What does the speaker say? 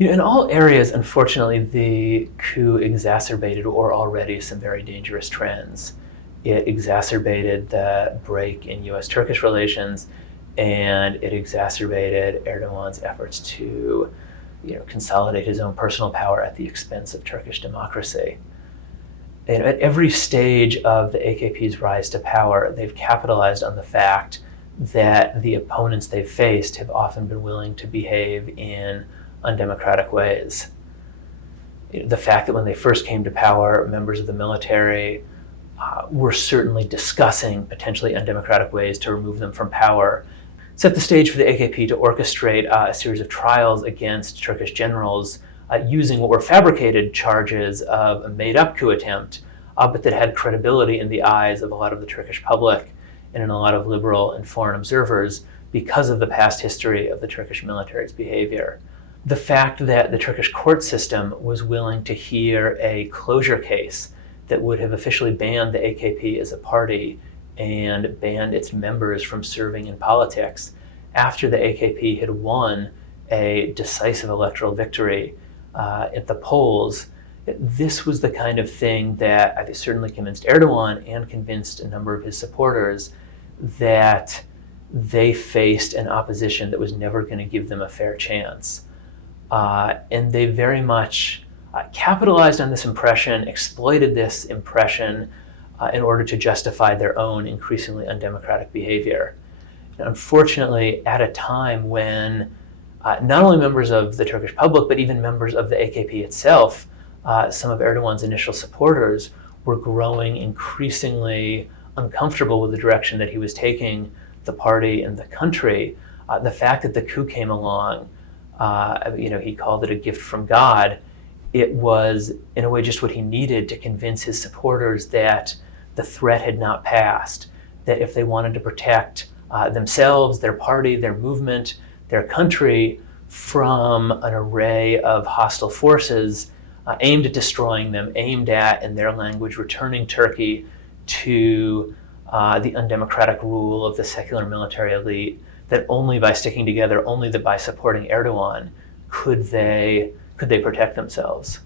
In all areas, unfortunately, the coup exacerbated or already some very dangerous trends. It exacerbated the break in U.S. Turkish relations, and it exacerbated Erdogan's efforts to consolidate his own personal power at the expense of Turkish democracy. And at every stage of the AKP's rise to power, they've capitalized on the fact that the opponents they've faced have often been willing to behave in undemocratic ways. The fact that when they first came to power, members of the military were certainly discussing potentially undemocratic ways to remove them from power set the stage for the AKP to orchestrate a series of trials against Turkish generals using what were fabricated charges of a made-up coup attempt, but that had credibility in the eyes of a lot of the Turkish public and in a lot of liberal and foreign observers because of the past history of the Turkish military's behavior. The fact that the Turkish court system was willing to hear a closure case that would have officially banned the AKP as a party and banned its members from serving in politics after the AKP had won a decisive electoral victory at the polls. This was the kind of thing that I think certainly convinced Erdogan and convinced a number of his supporters that they faced an opposition that was never going to give them a fair chance. And they very much capitalized on this impression, exploited this impression in order to justify their own increasingly undemocratic behavior. And unfortunately, at a time when not only members of the Turkish public, but even members of the AKP itself, some of Erdogan's initial supporters, were growing increasingly uncomfortable with the direction that he was taking the party and the country. The fact that the coup came along, he called it a gift from God. It was, in a way, just what he needed to convince his supporters that the threat had not passed, that if they wanted to protect themselves, their party, their movement, their country from an array of hostile forces aimed at destroying them, aimed at, in their language, returning Turkey to the undemocratic rule of the secular military elite, that only by sticking together, only that by supporting Erdogan could they protect themselves.